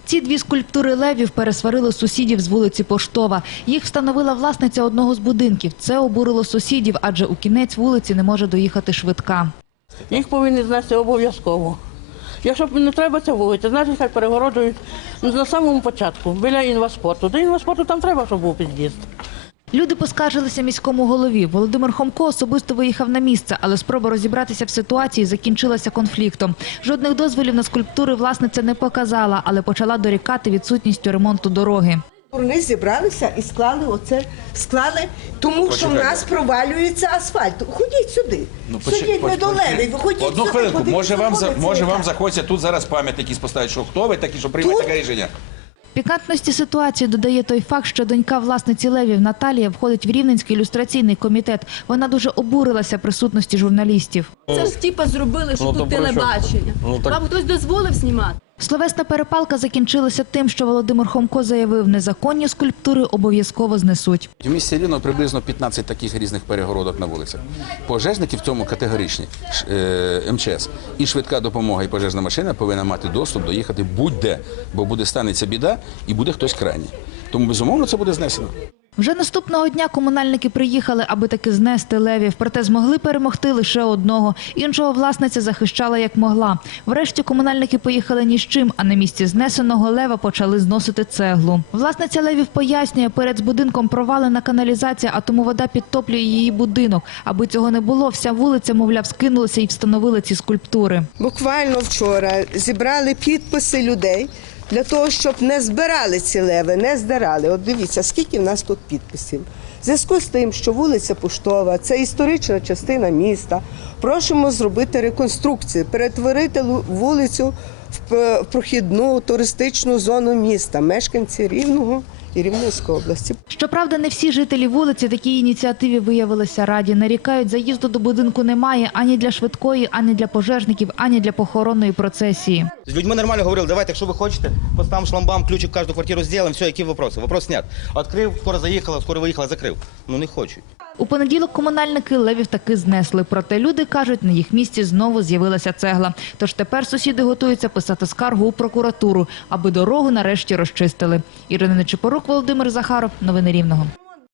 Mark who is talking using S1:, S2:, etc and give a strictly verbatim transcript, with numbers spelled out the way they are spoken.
S1: Ці дві скульптури левів пересварили сусідів з вулиці Поштова. Їх встановила власниця одного з будинків. Це обурило сусідів, адже у кінець вулиці не може доїхати швидка.
S2: Їх повинні знести обов'язково. Якщо не треба ця вулиця, значить хай перегороджують на самому початку, біля інваспорту. До інваспорту там треба, щоб був під'їзд.
S1: Люди поскаржилися міському голові. Володимир Хомко особисто виїхав на місце, але спроба розібратися в ситуації закінчилася конфліктом. Жодних дозволів на скульптури власниця не показала, але почала дорікати відсутністю ремонту дороги.
S3: Вони зібралися і склали оце, склали, тому що в нас провалюється асфальт. Ходіть сюди,
S4: Ну,
S3: сидіть
S4: поч-
S3: не до
S4: поч-
S3: Леви, ходіть
S4: Одну
S3: сюди.
S4: хвилинку,
S3: подивіться,
S4: може вам, за-
S3: вулиця
S4: може вам
S3: яка.
S4: захочеться тут зараз пам'ятники поставити, що хто ви такі, що приймете
S3: Тут?
S4: таке рішення?
S1: Пікантності ситуації додає той факт, що донька власниці левів Наталія входить в Рівненський ілюстраційний комітет. Вона дуже обурилася присутності журналістів.
S5: Це ж типа зробили, що
S6: Ну, то
S5: тут
S6: про що?
S5: телебачення.
S6: Ну, так-
S5: Вам хтось дозволив знімати?
S1: Словесна перепалка закінчилася тим, що Володимир Хомко заявив, незаконні скульптури обов'язково знесуть.
S7: В місті Рівно приблизно п'ятнадцять таких різних перегородок на вулицях. Пожежники в цьому категоричні. Ш- е, ем че ес. І швидка допомога, і пожежна машина повинна мати доступ доїхати будь-де, бо буде станеться біда і буде хтось крайній. Тому, безумовно, це буде знесено.
S1: Вже наступного дня комунальники приїхали, аби таки знести левів. Проте змогли перемогти лише одного. Іншого власниця захищала як могла. Врешті комунальники поїхали ні з чим, а на місці знесеного лева почали зносити цеглу. Власниця левів пояснює, перед з будинком провалена каналізація, а тому вода підтоплює її будинок. Аби цього не було, вся вулиця, мовляв, скинулася і встановили ці скульптури.
S3: Буквально вчора зібрали підписи людей для того, щоб не збирали ці леви, не здирали. От дивіться, скільки в нас тут підписів. В зв'язку з тим, що вулиця Поштова – це історична частина міста, просимо зробити реконструкцію, перетворити лу- вулицю в прохідну туристичну зону міста. Мешканці Рівного і Рівненської області.
S1: Щоправда, не всі жителі вулиці такій ініціативі виявилися раді. Нарікають, заїзду до будинку немає ані для швидкої, ані для пожежників, ані для похоронної процесії.
S6: З людьми нормально говорили, давайте, якщо ви хочете, поставимо шламбам, ключик в кожну квартиру зробимо, все, які вопроси? Вопрос снят. Відкрив, скоро заїхала, скоро виїхала, закрив. Ну не хочуть.
S1: У понеділок комунальники левів таки знесли. Проте люди кажуть, на їх місці знову з'явилася цегла. Тож тепер сусіди готуються писати скаргу у прокуратуру, аби дорогу нарешті розчистили. Ірина Нечипорук, Володимир Захаров. Новини Рівного.